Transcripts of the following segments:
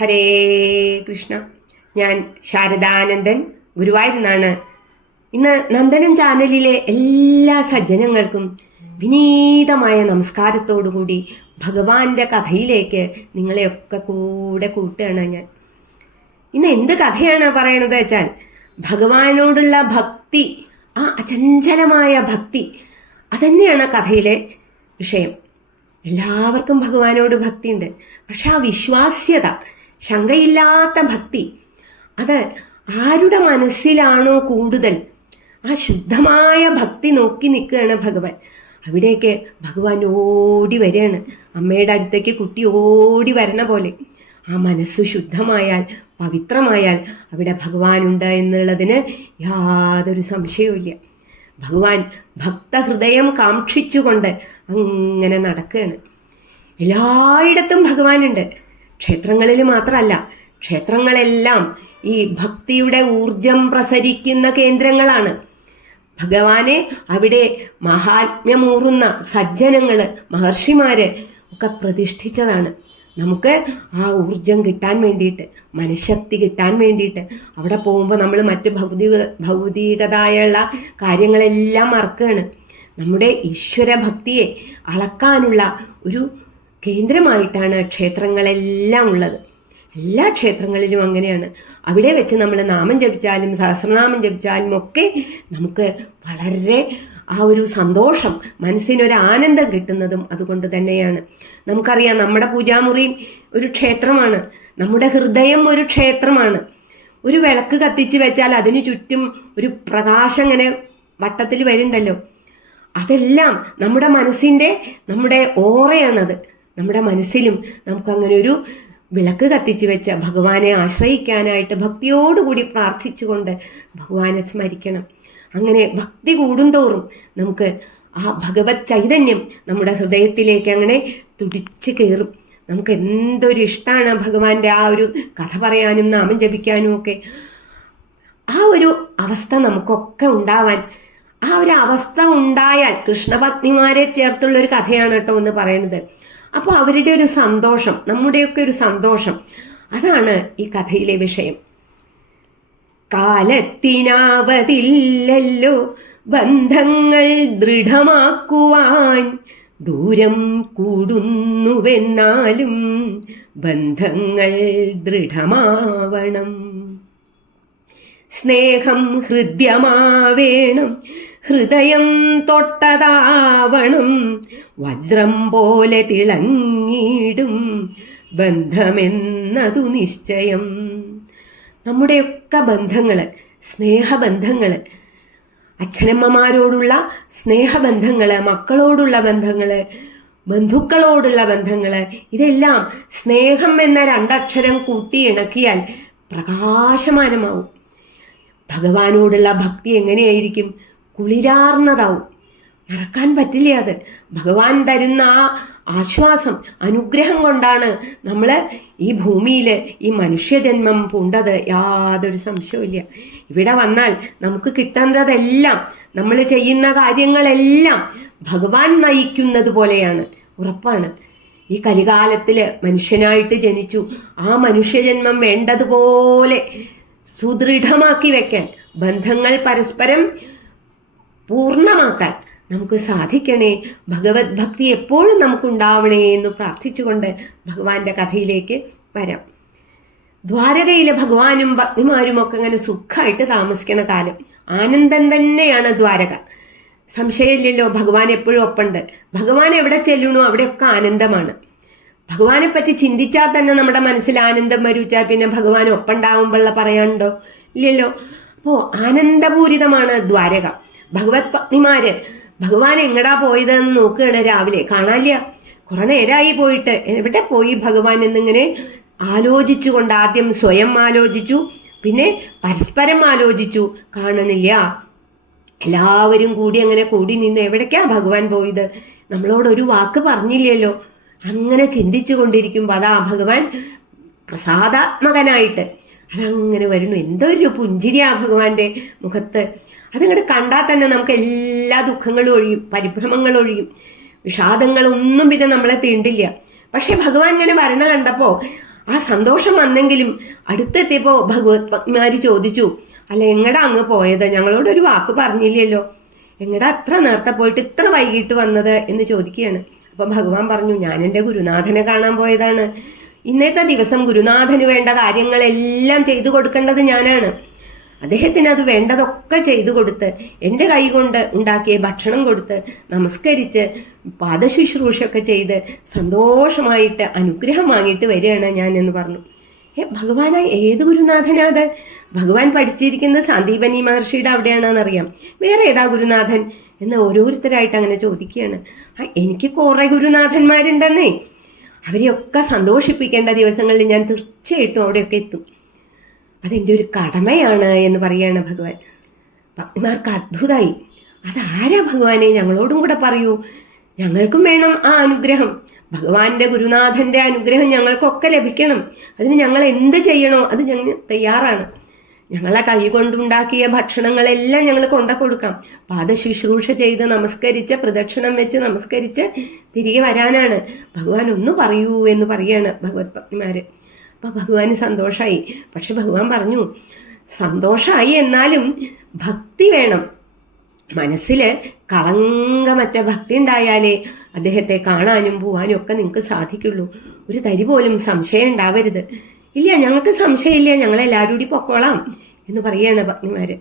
ഹരേ കൃഷ്ണ. ഞാൻ ശാരദാനന്ദൻ ഗുരുവായൂരിൽ ഇന്ന് നന്ദനം ചാനലിലെ എല്ലാ സജ്ജനങ്ങൾക്കും വിനീതമായ നമസ്കാരത്തോടുകൂടി ഭഗവാന്റെ കഥയിലേക്ക് നിങ്ങളെയൊക്കെ കൂടെ കൂട്ടുകയാണ് ഞാൻ. ഇന്ന് എന്ത് കഥയാണ് പറയണത് വെച്ചാൽ ഭഗവാനോടുള്ള ഭക്തി ആ അചഞ്ചലമായ ഭക്തി അതന്നെയാണ് കഥയിലെ വിഷയം. എല്ലാവർക്കും ഭഗവാനോട് ഭക്തിയുണ്ട്. പക്ഷെ ആ വിശ്വാസ്യത ശങ്കയില്ലാത്ത ഭക്തി. അത് ആരുടെ മനസ്സിലാണോ കൂടുതൽ? ആ ശുദ്ധമായ ഭക്തി നോക്കി നിൽക്കുകയാണ് ഭഗവാൻ. അവിടെയൊക്കെ ഭഗവാൻ ഓടി വരികയാണ്. അമ്മയുടെ അടുത്തേക്ക് കുട്ടി ഓടി വരണ പോലെ. ആ മനസ്സ് ശുദ്ധമായാൽ പവിത്രമായാൽ അവിടെ ഭഗവാനുണ്ട് എന്നുള്ളതിന് യാതൊരു സംശയവുമില്ല ഭഗവാൻ ഭക്തഹൃദയം കാക്ഷിച്ചുകൊണ്ട് അങ്ങനെ നടക്കുകയാണ്. എല്ലായിടത്തും ഭഗവാനുണ്ട്. ക്ഷേത്രങ്ങളിൽ മാത്രമല്ല ക്ഷേത്രങ്ങളെല്ലാം ഈ ഭക്തിയുടെ ഊർജം പ്രസരിക്കുന്ന കേന്ദ്രങ്ങളാണ്. ഭഗവാനെ അവിടെ മഹാത്മ്യമൂറുന്ന സജ്ജനങ്ങൾ മഹർഷിമാര് ഒക്കെ പ്രതിഷ്ഠിച്ചതാണ്. നമുക്ക് ആ ഊർജം കിട്ടാൻ വേണ്ടിയിട്ട് മനഃശക്തി കിട്ടാൻ വേണ്ടിയിട്ട് അവിടെ പോകുമ്പോൾ നമ്മൾ മറ്റ് ഭൗതിക ഭൗതികതായുള്ള കാര്യങ്ങളെല്ലാം മറക്കുകയാണ്. നമ്മുടെ ഈശ്വര ഭക്തിയെ അളക്കാനുള്ള ഒരു കേന്ദ്രമായിട്ടാണ് ക്ഷേത്രങ്ങളെല്ലാം ഉള്ളത്. എല്ലാ ക്ഷേത്രങ്ങളിലും അങ്ങനെയാണ്. അവിടെ വെച്ച് നമ്മൾ നാമം ജപിച്ചാലും സഹസ്രനാമം ജപിച്ചാലും ഒക്കെ നമുക്ക് വളരെ ആ ഒരു സന്തോഷം മനസ്സിനൊരു ആനന്ദം കിട്ടുന്നതും അതുകൊണ്ട് തന്നെയാണ്. നമുക്കറിയാം നമ്മുടെ പൂജാമുറിയും ഒരു ക്ഷേത്രമാണ്. നമ്മുടെ ഹൃദയം ഒരു ക്ഷേത്രമാണ്. ഒരു വിളക്ക് കത്തിച്ച് വെച്ചാൽ അതിനു ചുറ്റും ഒരു പ്രകാശം ഇങ്ങനെ വട്ടത്തിൽ വരുന്നുണ്ടല്ലോ. അതെല്ലാം നമ്മുടെ മനസ്സിന്റെ നമ്മുടെ ഓറയാണത്. നമ്മുടെ മനസ്സിലും നമുക്കങ്ങനെ ഒരു വിളക്ക് കത്തിച്ചു വെച്ച ഭഗവാനെ ആശ്രയിക്കാനായിട്ട് ഭക്തിയോടുകൂടി പ്രാർത്ഥിച്ചുകൊണ്ട് ഭഗവാനെ സ്മരിക്കണം. അങ്ങനെ ഭക്തി കൂടുന്തോറും നമുക്ക് ആ ഭഗവത് ചൈതന്യം നമ്മുടെ ഹൃദയത്തിലേക്ക് അങ്ങനെ തുടിച്ചു കയറും. നമുക്ക് എന്തൊരു ഇഷ്ടമാണ് ഭഗവാന്റെ ആ ഒരു കഥ പറയാനും നാമം ജപിക്കാനും ഒക്കെ. ആ ഒരു അവസ്ഥ നമുക്കൊക്കെ ഉണ്ടാവാൻ ആ ഒരു അവസ്ഥ ഉണ്ടായാൽ കൃഷ്ണഭക്തിമാരെ ചേർത്തുള്ള ഒരു കഥയാണ് കേട്ടോ എന്ന് പറയുന്നത്. അപ്പോൾ അവരുടെ ഒരു സന്തോഷം നമ്മുടെയൊക്കെ ഒരു സന്തോഷം. അതാണ് ഈ കഥയിലെ വിഷയം. കാലത്തിനാവതില്ലല്ലോ ബന്ധങ്ങൾ ദൃഢമാക്കുവാൻ ദൂരം കൂടുന്നുവെന്നാലും ബന്ധങ്ങൾ ദൃഢമാവണം. സ്നേഹം ഹൃദ്യമാവേണം ഹൃദയം തൊട്ടതാവണം. വജ്രം പോലെ തിളങ്ങിയിടും ബന്ധമെന്നതു നിശ്ചയം. നമ്മുടെയൊക്കെ ബന്ധങ്ങൾ സ്നേഹബന്ധങ്ങൾ അച്ഛനമ്മമാരോടുള്ള സ്നേഹബന്ധങ്ങൾ മക്കളോടുള്ള ബന്ധങ്ങൾ ബന്ധുക്കളോടുള്ള ബന്ധങ്ങൾ ഇതെല്ലാം സ്നേഹം എന്ന രണ്ടക്ഷരം കൂട്ടി ഇണക്കിയാൽ പ്രകാശമാനമാവും. ഭഗവാനോടുള്ള ഭക്തി എങ്ങനെയായിരിക്കും? കുളിരാർന്നതാവും. മറക്കാൻ പറ്റില്ല അത്? ഭഗവാൻ തരുന്ന ആ ആശ്വാസം അനുഗ്രഹം കൊണ്ടാണ് നമ്മൾ ഈ ഭൂമിയിൽ ഈ മനുഷ്യജന്മം പൂണ്ടത്. യാതൊരു സംശയവുമില്ല ഇവിടെ വന്നാൽ നമുക്ക് കിട്ടുന്നതെല്ലാം നമ്മൾ ചെയ്യുന്ന കാര്യങ്ങളെല്ലാം ഭഗവാൻ നയിക്കുന്നത് പോലെയാണ്. ഉറപ്പാണ്. ഈ കലികാലത്തിൽ മനുഷ്യനായിട്ട് ജനിച്ചു ആ മനുഷ്യജന്മം വേണ്ടതുപോലെ സുദൃഢമാക്കി വെക്കാൻ ബന്ധങ്ങൾ പരസ്പരം പൂർണമാക്കാൻ നമുക്ക് സാധിക്കണേ. ഭഗവത് ഭക്തി എപ്പോഴും നമുക്കുണ്ടാവണേ എന്ന് പ്രാർത്ഥിച്ചുകൊണ്ട് ഭഗവാന്റെ കഥയിലേക്ക് വരാം. ദ്വാരകയിലെ ഭഗവാനും ഭക്തിമാരും ഒക്കെ അങ്ങനെ സുഖമായിട്ട് താമസിക്കുന്ന കാലം ആനന്ദം തന്നെയാണ് ദ്വാരക. സംശയമില്ലല്ലോ ഭഗവാൻ എപ്പോഴും ഒപ്പുണ്ട്. ഭഗവാൻ എവിടെ ചെല്ലണോ അവിടെയൊക്കെ ആനന്ദമാണ്. ഭഗവാനെ പറ്റി ചിന്തിച്ചാൽ തന്നെ നമ്മുടെ മനസ്സിൽ ആനന്ദം വരൂച്ചാൽ പിന്നെ ഭഗവാൻ ഒപ്പുണ്ടാവുമ്പോഴുള്ള പറയാനുണ്ടോ? ഇല്ലല്ലോ. അപ്പോൾ ആനന്ദപൂരിതമാണ് ദ്വാരക. ഭഗവത് പത്നിമാര് ഭഗവാൻ എങ്ങടാ പോയതെന്ന് നോക്കുകയാണ് രാവിലെ. കാണാനില്ല. കുറെ നേരമായി പോയിട്ട് എവിടെ പോയി ഭഗവാൻ എന്നിങ്ങനെ ആലോചിച്ചുകൊണ്ട് ആദ്യം സ്വയം ആലോചിച്ചു പിന്നെ പരസ്പരം ആലോചിച്ചു. കാണണില്ല എല്ലാവരും കൂടി അങ്ങനെ കൂടി നിന്ന് എവിടേക്കാ ഭഗവാൻ പോയത്? നമ്മളോട് ഒരു വാക്ക് പറഞ്ഞില്ലല്ലോ. അങ്ങനെ ചിന്തിച്ചു കൊണ്ടിരിക്കുമ്പോൾ അതാ ഭഗവാൻ പ്രസാദാത്മകനായിട്ട്. അതങ്ങനെ വരുന്നു. എന്തൊരു പുഞ്ചിരിയാ ഭഗവാന്റെ മുഖത്ത്. അതിങ്ങോട്ട് കണ്ടാൽ തന്നെ നമുക്ക് എല്ലാ ദുഃഖങ്ങളും ഒഴിയും പരിഭ്രമങ്ങൾ ഒഴിയും. വിഷാദങ്ങളൊന്നും പിന്നെ നമ്മളെ തീണ്ടില്ല. പക്ഷേ ഭഗവാൻ ഇങ്ങനെ വരണ കണ്ടപ്പോൾ ആ സന്തോഷം വന്നെങ്കിലും അടുത്തെത്തിയപ്പോൾ ഭഗവത് പത്മാര് ചോദിച്ചു അല്ല എങ്ങടാ അങ്ങ് പോയത്? ഞങ്ങളോടൊരു വാക്ക് പറഞ്ഞില്ലല്ലോ. എങ്ങടാ അത്ര നേരത്തെ പോയിട്ട് ഇത്ര വൈകിട്ട് വന്നത്? എന്ന് ചോദിക്കുകയാണ്. അപ്പം ഭഗവാൻ പറഞ്ഞു ഞാൻ എന്റെ ഗുരുനാഥനെ കാണാൻ പോയതാണ്. ഇന്നത്തെ ദിവസം ഗുരുനാഥന് വേണ്ട കാര്യങ്ങളെല്ലാം ചെയ്തു കൊടുക്കേണ്ടത് ഞാനാണ്. അദ്ദേഹത്തിന് അത് വേണ്ടതൊക്കെ ചെയ്തു കൊടുത്ത് എന്റെ കൈ കൊണ്ട് ഉണ്ടാക്കിയ ഭക്ഷണം കൊടുത്ത് നമസ്കരിച്ച് പാദശുശ്രൂഷയൊക്കെ ചെയ്ത് സന്തോഷമായിട്ട് അനുഗ്രഹം വാങ്ങിയിട്ട് വരികയാണ് ഞാൻ എന്ന് പറഞ്ഞു. ഏ ഭഗവാന ഏത് ഗുരുനാഥനാത് ഭഗവാൻ പഠിച്ചിരിക്കുന്നത് സന്ദീപനി മഹർഷിയുടെ അവിടെയാണെന്നറിയാം. വേറെ ഏതാ ഗുരുനാഥൻ? എന്ന് ഓരോരുത്തരായിട്ട് അങ്ങനെ ചോദിക്കുകയാണ്. എനിക്ക് കുറേ ഗുരുനാഥന്മാരുണ്ടെന്നേ. അവരെയൊക്കെ സന്തോഷിപ്പിക്കേണ്ട ദിവസങ്ങളിൽ ഞാൻ തീർച്ചയായിട്ടും അവിടെയൊക്കെ എത്തും. അതെന്റെ ഒരു കടമയാണ് എന്ന് പറയുകയാണ് ഭഗവാൻ. ഭക്തിമാർക്ക് അത്ഭുതമായി അതാരാ ഭഗവാനെ ഞങ്ങളോടും കൂടെ പറയൂ? ഞങ്ങൾക്കും വേണം ആ അനുഗ്രഹം. ഭഗവാന്റെ ഗുരുനാഥന്റെ അനുഗ്രഹം ഞങ്ങൾക്കൊക്കെ ലഭിക്കണം. അതിന് ഞങ്ങൾ എന്ത് ചെയ്യണോ അത് ഞങ്ങൾ തയ്യാറാണ്. ഞങ്ങളെ കൈ കൊണ്ടുണ്ടാക്കിയ ഭക്ഷണങ്ങളെല്ലാം ഞങ്ങൾ കൊണ്ട കൊടുക്കാം. പാദശുശ്രൂഷ ചെയ്ത് നമസ്കരിച്ച് പ്രദക്ഷിണം വെച്ച് നമസ്കരിച്ച് തിരികെ വരാനാണ്. ഭഗവാൻ ഒന്ന് പറയൂ എന്ന് പറയാണ് ഭഗവത് ഭക്തിമാര്. അപ്പൊ ഭഗവാന് സന്തോഷമായി പക്ഷെ ഭഗവാൻ പറഞ്ഞു സന്തോഷമായി എന്നാലും ഭക്തി വേണം. മനസ്സിൽ കളങ്കമറ്റ ഭക്തി ഉണ്ടായാലേ അദ്ദേഹത്തെ കാണാനും പോവാനും ഒക്കെ നിങ്ങൾക്ക് സാധിക്കുള്ളൂ. ഒരു തരി പോലും സംശയം ഉണ്ടാവരുത്. ഇല്ല ഞങ്ങൾക്ക് സംശയമില്ല. ഞങ്ങളെല്ലാവരും കൂടി പൊക്കോളാം. എന്ന് പറയാണ് ഭക്തിമാര്.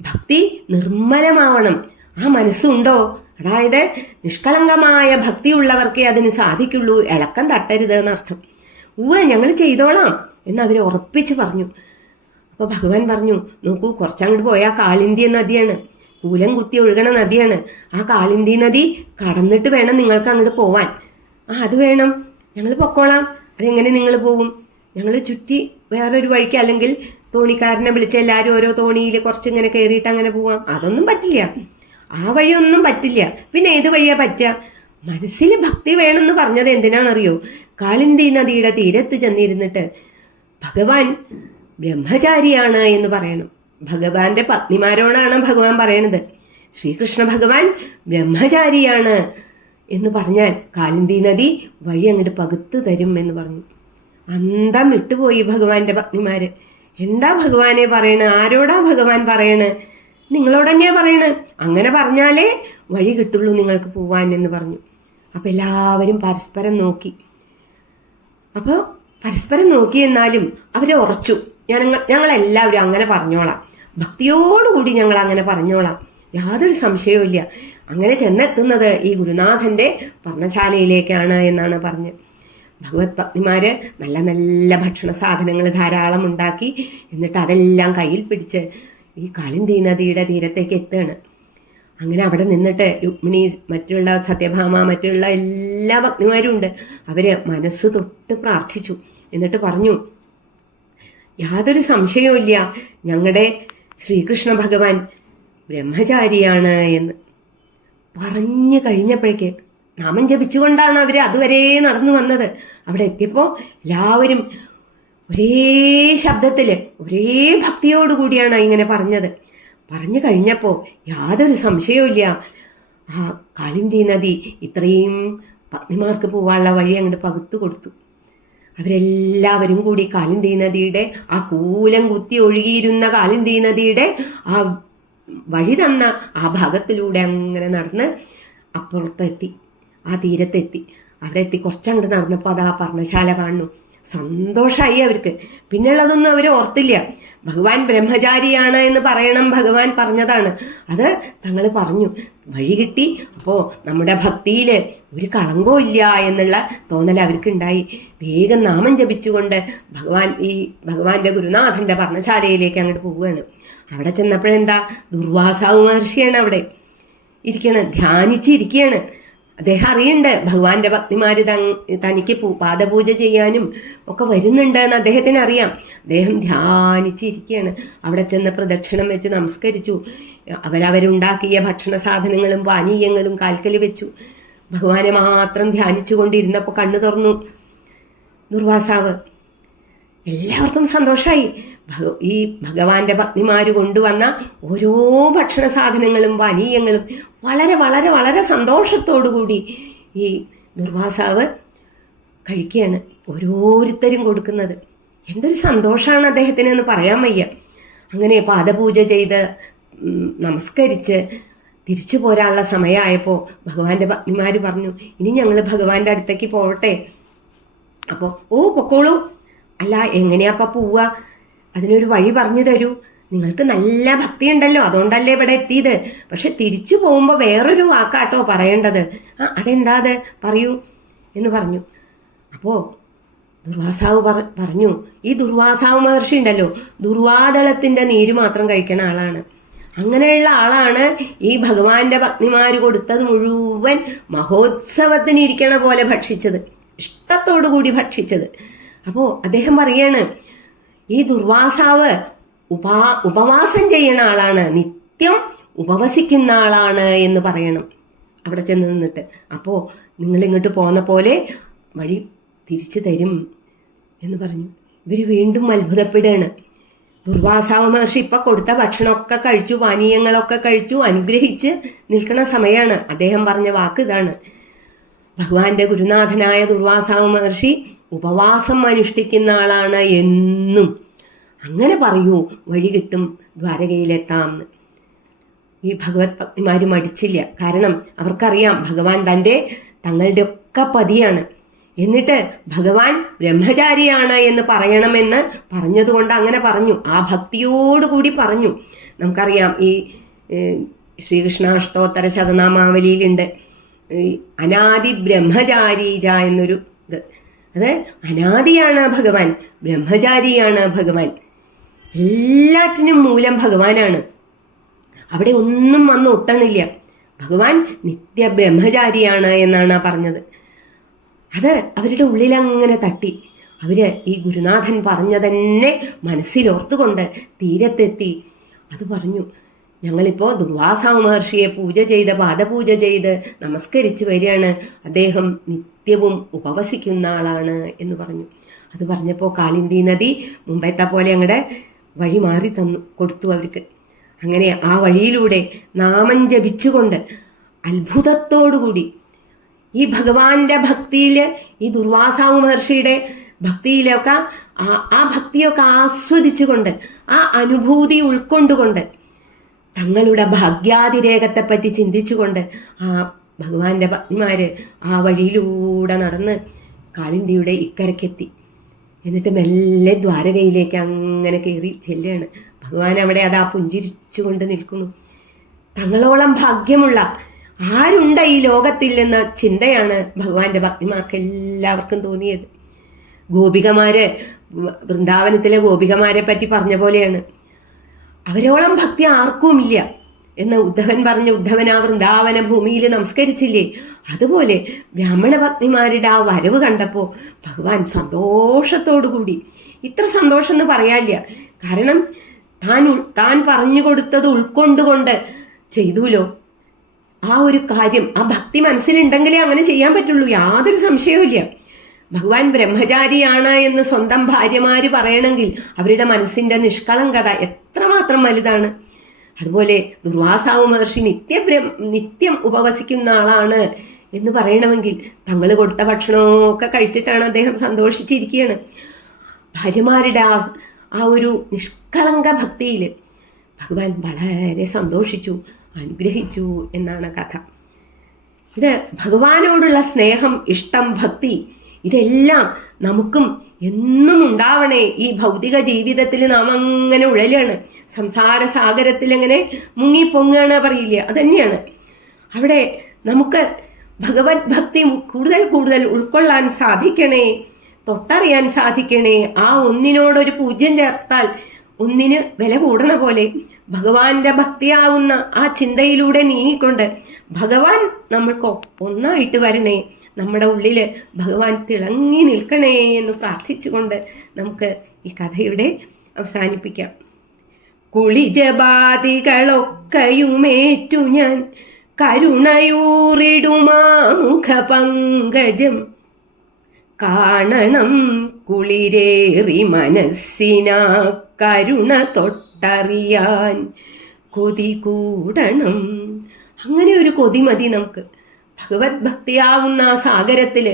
ഭക്തി നിർമ്മലമാവണം. ആ മനസ്സുണ്ടോ? അതായത് നിഷ്കളങ്കമായ ഭക്തിയുള്ളവർക്കേ അതിന് സാധിക്കുള്ളൂ. ഇളക്കം തട്ടരുത് എന്നർത്ഥം. ഉവ്വ ഞങ്ങൾ ചെയ്തോളാം എന്ന് അവർ ഉറപ്പിച്ച് പറഞ്ഞു. അപ്പോൾ ഭഗവാൻ പറഞ്ഞു നോക്കൂ കുറച്ചങ്ങോട്ട് പോയാൽ കാളിന്തി നദിയാണ്. കൂലം കുത്തി ഒഴുകണ നദിയാണ്. ആ കാളിന്തി നദി കടന്നിട്ട് വേണം നിങ്ങൾക്ക് അങ്ങോട്ട് പോവാൻ. ആ അത് വേണം. ഞങ്ങൾ പൊക്കോളാം. അതെങ്ങനെ നിങ്ങൾ പോകും ഞങ്ങൾ ചുറ്റി വേറൊരു വഴിക്ക് അല്ലെങ്കിൽ തോണിക്കാരനെ വിളിച്ച് എല്ലാവരും ഓരോ തോണിയിൽ കുറച്ച് ഇങ്ങനെ കയറിയിട്ട് അങ്ങനെ പോവാം. അതൊന്നും പറ്റില്ല. ആ വഴിയൊന്നും പറ്റില്ല. പിന്നെ ഏത് വഴിയാ പറ്റുക? മനസ്സിൽ ഭക്തി വേണമെന്ന് പറഞ്ഞത് എന്തിനാണെന്നറിയോ? കാളിന്തി നദിയുടെ തീരത്ത് ചെന്നിരുന്നിട്ട് ഭഗവാൻ ബ്രഹ്മചാരിയാണ് എന്ന് പറയണം. ഭഗവാന്റെ പത്നിമാരോടാണ് ഭഗവാൻ പറയണത്. ശ്രീകൃഷ്ണ ഭഗവാൻ ബ്രഹ്മചാരിയാണ് എന്ന് പറഞ്ഞാൽ കാളിന്തി നദി വഴി അങ്ങോട്ട് പകുത്തു തരും എന്ന് പറഞ്ഞു. അന്തം വിട്ടുപോയി ഭഗവാന്റെ പത്നിമാര്. എന്താ ഭഗവാനെ പറയണ? ആരോടാ ഭഗവാൻ പറയണ്? നിങ്ങളോട് തന്നെയാ പറയണ്. അങ്ങനെ പറഞ്ഞാലേ വഴി കിട്ടുള്ളൂ നിങ്ങൾക്ക് പോവാൻ എന്ന് പറഞ്ഞു. അപ്പം എല്ലാവരും പരസ്പരം നോക്കി. അപ്പോൾ പരസ്പരം നോക്കി എന്നാലും അവരെ ഉറച്ചു. ഞങ്ങൾ ഞങ്ങളെല്ലാവരും അങ്ങനെ പറഞ്ഞോളാം. ഭക്തിയോടുകൂടി ഞങ്ങൾ അങ്ങനെ പറഞ്ഞോളാം. യാതൊരു സംശയവും ഇല്ല. അങ്ങനെ ചെന്നെത്തുന്നത് ഈ ഗുരുനാഥന്റെ പർണശാലയിലേക്കാണ് എന്നാണ് പറഞ്ഞ്. ഭഗവത് പത്നിമാര് നല്ല നല്ല ഭക്ഷണ സാധനങ്ങൾ ധാരാളം ഉണ്ടാക്കി എന്നിട്ട് അതെല്ലാം കയ്യിൽ പിടിച്ച് ഈ കാളിന്തി നദിയുടെ തീരത്തേക്ക് എത്തുകയാണ്. അങ്ങനെ അവിടെ നിന്നിട്ട് രുക്മിണി മറ്റുള്ള സത്യഭാമ മറ്റുള്ള എല്ലാ ഭക്തിമാരും ഉണ്ട്. അവർ മനസ്സ് തൊട്ട് പ്രാർത്ഥിച്ചു. എന്നിട്ട് പറഞ്ഞു യാതൊരു സംശയവുമില്ല ഞങ്ങളുടെ ശ്രീകൃഷ്ണ ഭഗവാൻ ബ്രഹ്മചാരിയാണ് എന്ന് പറഞ്ഞു കഴിഞ്ഞപ്പോഴേക്ക് നാമം ജപിച്ചുകൊണ്ടാണ് അവർ അതുവരെ നടന്നു വന്നത്. അവിടെ എത്തിയപ്പോൾ എല്ലാവരും ഒരേ ശബ്ദത്തിൽ ഒരേ ഭക്തിയോടുകൂടിയാണ് ഇങ്ങനെ പറഞ്ഞത്. പറഞ്ഞു കഴിഞ്ഞപ്പോൾ യാതൊരു സംശയവുമില്ല. ആ കാളിന്തി നദി ഇത്രയും പത്നിമാർക്ക് പോവാനുള്ള വഴി അങ്ങോട്ട് പകുത്തു കൊടുത്തു. അവരെല്ലാവരും കൂടി കാളിന്തി നദിയുടെ ആ കൂലം കുത്തി ഒഴുകിയിരുന്ന കാളിന്തി നദിയുടെ ആ വഴി തന്ന ആ ഭാഗത്തിലൂടെ അങ്ങനെ നടന്ന് അപ്പുറത്തെത്തി ആ തീരത്തെത്തി. അവിടെ എത്തി കുറച്ചങ്ങോട്ട് നടന്നപ്പോൾ അത് ആ പർണശാല കാണുന്നു. സന്തോഷമായി അവർക്ക്. പിന്നെയുള്ളതൊന്നും അവർ ഓർത്തില്ല. ഭഗവാൻ ബ്രഹ്മചാരിയാണ് എന്ന് പറയണം ഭഗവാൻ പറഞ്ഞതാണ്. അത് തങ്ങൾ പറഞ്ഞു. വഴി കിട്ടി. അപ്പോൾ നമ്മുടെ ഭക്തിയിൽ ഒരു കളങ്കവും ഇല്ല എന്നുള്ള തോന്നൽ അവർക്കുണ്ടായി. വേഗം നാമം ജപിച്ചുകൊണ്ട് ഭഗവാൻ ഈ ഭഗവാന്റെ ഗുരുനാഥന്റെ പർണശാലയിലേക്ക് അങ്ങോട്ട് പോവുകയാണ്. അവിടെ ചെന്നപ്പോഴെന്താ? ദുർവാസാവ് മഹർഷിയാണ് അവിടെ ഇരിക്കണം ധ്യാനിച്ചിരിക്കുകയാണ് അദ്ദേഹം അറിയണ്ട്. ഭഗവാന്റെ ഭക്തിമാര് തനിക്ക് പാദപൂജ ചെയ്യാനും ഒക്കെ വരുന്നുണ്ട് എന്ന് അദ്ദേഹത്തിന് അറിയാം. അദ്ദേഹം ധ്യാനിച്ചിരിക്കുകയാണ് അവിടെ ചെന്ന് പ്രദക്ഷിണം വെച്ച് നമസ്കരിച്ചു. അവരവരുണ്ടാക്കിയ ഭക്ഷണ സാധനങ്ങളും പാനീയങ്ങളും കാൽക്കൽ വെച്ചു. ഭഗവാനെ മാത്രം ധ്യാനിച്ചു കൊണ്ടിരുന്നപ്പോൾ കണ്ണു തുറന്നു. ദുർവാസാവ് എല്ലാവർക്കും സന്തോഷമായി ഈ ഭഗവാന്റെ പത്നിമാർ കൊണ്ടുവന്ന ഓരോ ഭക്ഷണ സാധനങ്ങളും പാനീയങ്ങളും വളരെ വളരെ വളരെ സന്തോഷത്തോടു കൂടി ഈ ദുർവാസാവ് കഴിക്കുകയാണ്. ഓരോരുത്തരും കൊടുക്കുന്നത്. എന്തൊരു സന്തോഷമാണ് അദ്ദേഹത്തിന് എന്ന് പറയാൻ വയ്യ. അങ്ങനെ പാദപൂജ ചെയ്ത് നമസ്കരിച്ച് തിരിച്ചു പോരാനുള്ള സമയമായപ്പോൾ ഭഗവാന്റെ പത്നിമാർ പറഞ്ഞു ഇനി ഞങ്ങൾ ഭഗവാന്റെ അടുത്തേക്ക് പോകട്ടെ. അപ്പോൾ ഓ പൊക്കോളൂ. അല്ല എങ്ങനെയാപ്പ പോവുക അതിനൊരു വഴി പറഞ്ഞു തരൂ. നിങ്ങൾക്ക് നല്ല ഭക്തി ഉണ്ടല്ലോ അതുകൊണ്ടല്ലേ ഇവിടെ എത്തിയത്. പക്ഷെ തിരിച്ചു പോകുമ്പോൾ വേറൊരു വാക്കാട്ടോ പറയേണ്ടത്. ആ അതെന്താ അത്? പറയൂ എന്ന് പറഞ്ഞു. അപ്പോൾ ദുർവാസാവ് പറ പറഞ്ഞു ഈ ദുർവാസാവ് മഹർഷി ഉണ്ടല്ലോ ദുർവാദളത്തിന്റെ നീര് മാത്രം കഴിക്കണ ആളാണ്. അങ്ങനെയുള്ള ആളാണ് ഈ ഭഗവാന്റെ ഭഗ്നിമാര് കൊടുത്തത് മുഴുവൻ മഹോത്സവത്തിന് ഇരിക്കണ പോലെ ഭക്ഷിച്ചത്. ഇഷ്ടത്തോടു കൂടി ഭക്ഷിച്ചത്. അപ്പോൾ അദ്ദേഹം പറയാണ് ഈ ദുർവാസാവ് ഉപാ ഉപവാസം ചെയ്യുന്ന ആളാണ്. നിത്യം ഉപവസിക്കുന്ന ആളാണ് എന്ന് പറയണം. അവിടെ ചെന്ന് നിന്നിട്ട്. അപ്പോൾ നിങ്ങൾ ഇങ്ങോട്ട് പോന്ന പോലെ വഴി തിരിച്ചു തരും എന്ന് പറഞ്ഞു. ഇവർ വീണ്ടും അത്ഭുതപ്പെടുകയാണ്. ദുർവാസാവ് മഹർഷി ഇപ്പം കൊടുത്ത ഭക്ഷണമൊക്കെ കഴിച്ചു പാനീയങ്ങളൊക്കെ കഴിച്ചു അനുഗ്രഹിച്ച് നിൽക്കുന്ന സമയമാണ് അദ്ദേഹം പറഞ്ഞ വാക്ക് ഇതാണ്. ഭഗവാന്റെ ഗുരുനാഥനായ ദുർവാസാവ് മഹർഷി ഉപവാസം അനുഷ്ഠിക്കുന്ന ആളാണ് എന്നും. അങ്ങനെ പറയൂ വഴി കിട്ടും ദ്വാരകയിലെത്താം. ഈ ഭഗവത് പത്നിമാർ മടിച്ചില്ല. കാരണം അവർക്കറിയാം ഭഗവാൻ തന്റെ തങ്ങളുടെ ഒക്കെ പതിയാണ്. എന്നിട്ട് ഭഗവാൻ ബ്രഹ്മചാരിയാണ് എന്ന് പറയണമെന്ന് പറഞ്ഞതുകൊണ്ട് അങ്ങനെ പറഞ്ഞു. ആ ഭക്തിയോടുകൂടി പറഞ്ഞു. നമുക്കറിയാം ഈ ശ്രീകൃഷ്ണ ശ്രീകൃഷ്ണാഷ്ടോത്തര ശതനാമാവലിയിലുണ്ട്. അനാദി ബ്രഹ്മചാരീജ എന്നൊരു ഇത്. അത് അനാദിയാണ് ഭഗവാൻ ബ്രഹ്മചാരിയാണ് ഭഗവാൻ. എല്ലാറ്റിനും മൂലം ഭഗവാനാണ്. അവിടെ ഒന്നും വന്ന് ഒട്ടണില്ല. ഭഗവാൻ നിത്യ ബ്രഹ്മചാരിയാണ് എന്നാണ് പറഞ്ഞത്. അത് അവരുടെ ഉള്ളിലങ്ങനെ തട്ടി. അവർ ഈ ഗുരുനാഥൻ പറഞ്ഞ തന്നെ മനസ്സിലോർത്തുകൊണ്ട് തീരത്തെത്തി. അത് പറഞ്ഞു ഞങ്ങളിപ്പോൾ ദുർവാസ മഹർഷിയെ പൂജ ചെയ്ത് പാദപൂജ ചെയ്ത് നമസ്കരിച്ച് വരികയാണ്. അദ്ദേഹം നിത്യവും ഉപവസിക്കുന്ന ആളാണ് എന്ന് പറഞ്ഞു. അത് പറഞ്ഞപ്പോൾ കാളിന്തി നദി മുമ്പത്തെ പോലെ അങ്ങടെ വഴി മാറി തന്നു കൊടുത്തു അവർക്ക്. അങ്ങനെ ആ വഴിയിലൂടെ നാമം ജപിച്ചുകൊണ്ട് അത്ഭുതത്തോടുകൂടി ഈ ഭഗവാന്റെ ഭക്തിയിൽ ഈ ദുർവാസാവ് മഹർഷിയുടെ ഭക്തിയിലൊക്കെ ആ ആ ഭക്തിയൊക്കെ ആസ്വദിച്ചുകൊണ്ട് ആ അനുഭൂതി ഉൾക്കൊണ്ടുകൊണ്ട് തങ്ങളുടെ ഭാഗ്യാതിരേകത്തെപ്പറ്റി ചിന്തിച്ചുകൊണ്ട് ആ ഭഗവാന്റെ പത്നിമാര് ആ വഴിയിലൂടെ നടന്ന് കാളിന്തിയുടെ ഇക്കരക്കെത്തി എന്നിട്ട് മെല്ലെ ദ്വാരകയിലേക്ക് അങ്ങനെ കയറി ചെല്ലുകയാണ്. ഭഗവാൻ അവിടെ അതാ പുഞ്ചിരിച്ചുകൊണ്ട് നിൽക്കുന്നു. തങ്ങളോളം ഭാഗ്യമുള്ള ആരുണ്ട ഈ ലോകത്തിൽ എന്ന ചിന്തയാണ് ഭഗവാന്റെ ഭക്തിമാർക്ക് എല്ലാവർക്കും തോന്നിയത്. ഗോപികമാര് വൃന്ദാവനത്തിലെ ഗോപികമാരെ പറ്റി പറഞ്ഞ പോലെയാണ്. അവരോളം ഭക്തി ആർക്കുമില്ല. എന്ന് ഉദ്ധവൻ പറഞ്ഞ ഉദ്ധവൻ ആ വൃന്ദാവന ഭൂമിയിൽ നമസ്കരിച്ചില്ലേ? അതുപോലെ ബ്രാഹ്മണ ഭക്തിമാരുടെ ആ വരവ് കണ്ടപ്പോൾ ഭഗവാൻ സന്തോഷത്തോടു കൂടി ഇത്ര സന്തോഷം എന്ന് പറയാനില്ല. കാരണം താൻ താൻ പറഞ്ഞു കൊടുത്തത് ഉൾക്കൊണ്ടുകൊണ്ട് ചെയ്തുല്ലോ ആ ഒരു കാര്യം ആ ഭക്തി മനസ്സിലുണ്ടെങ്കിലേ അങ്ങനെ ചെയ്യാൻ പറ്റുള്ളൂ. യാതൊരു സംശയവുമില്ല ഭഗവാൻ ബ്രഹ്മചാരിയാണ് എന്ന് സ്വന്തം ഭാര്യമാര് പറയണമെങ്കിൽ അവരുടെ മനസ്സിന്റെ നിഷ്കളങ്കത എത്രമാത്രം വലുതാണ്. അതുപോലെ ദുർവാസാവ് മഹർഷി നിത്യബ്രഹ്മ നിത്യം ഉപവസിക്കുന്ന ആളാണ് എന്ന് പറയണമെങ്കിൽ തങ്ങൾ കൊടുത്ത ഭക്ഷണമൊക്കെ കഴിച്ചിട്ടാണ് അദ്ദേഹം സന്തോഷിച്ചിരിക്കുകയാണ്. ഭാര്യമാരുടെ ആ ആ ഒരു നിഷ്കളങ്ക ഭക്തിയിൽ ഭഗവാൻ വളരെ സന്തോഷിച്ചു അനുഗ്രഹിച്ചു എന്നാണ് കഥ. ഇത് ഭഗവാനോടുള്ള സ്നേഹം ഇഷ്ടം ഭക്തി ഇതെല്ലാം നമുക്കും എന്നും ഉണ്ടാവണേ. ഈ ഭൗതിക ജീവിതത്തിൽ നാം അങ്ങനെ ഉഴലാണ്. സംസാര സാഗരത്തിൽ അങ്ങനെ മുങ്ങി പൊങ്ങുകയാണ് പറയില്ല? അതന്നെയാണ്. അവിടെ നമുക്ക് ഭഗവത് ഭക്തി കൂടുതൽ കൂടുതൽ ഉൾക്കൊള്ളാൻ സാധിക്കണേ. തൊട്ടറിയാൻ സാധിക്കണേ. ആ ഒന്നിനോടൊരു പൂജ്യം ചേർത്താൽ ഒന്നിന് വില കൂടണ പോലെ ഭഗവാന്റെ ഭക്തിയാവുന്ന ആ ചിന്തയിലൂടെ നീങ്ങിക്കൊണ്ട് ഭഗവാൻ നമ്മൾക്ക് ഒന്നായിട്ട് വരണേ. നമ്മുടെ ഉള്ളിൽ ഭഗവാൻ തിളങ്ങി നിൽക്കണേ എന്ന് പ്രാർത്ഥിച്ചുകൊണ്ട് നമുക്ക് ഈ കഥയുടെ അവസാനിപ്പിക്കാം. കുളിജബാധികളൊക്കെയുമേറ്റു ഞാൻ കരുണയൂറിടുമാ കാണണം കുളിരേറി മനസ്സിനാ കരുണ തൊട്ടറിയാൻ. കൊതി കൂടണം. അങ്ങനെ ഒരു കൊതി മതി നമുക്ക്. ഭഗവത് ഭക്തിയാവുന്ന ആ സാഗരത്തിൽ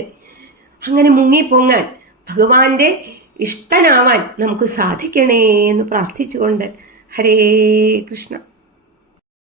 അങ്ങനെ മുങ്ങിപ്പൊങ്ങാൻ ഭഗവാന്റെ ഇഷ്ടനാവാൻ നമുക്ക് സാധിക്കണേ എന്ന് പ്രാർത്ഥിച്ചുകൊണ്ട് ഹരേ കൃഷ്ണ.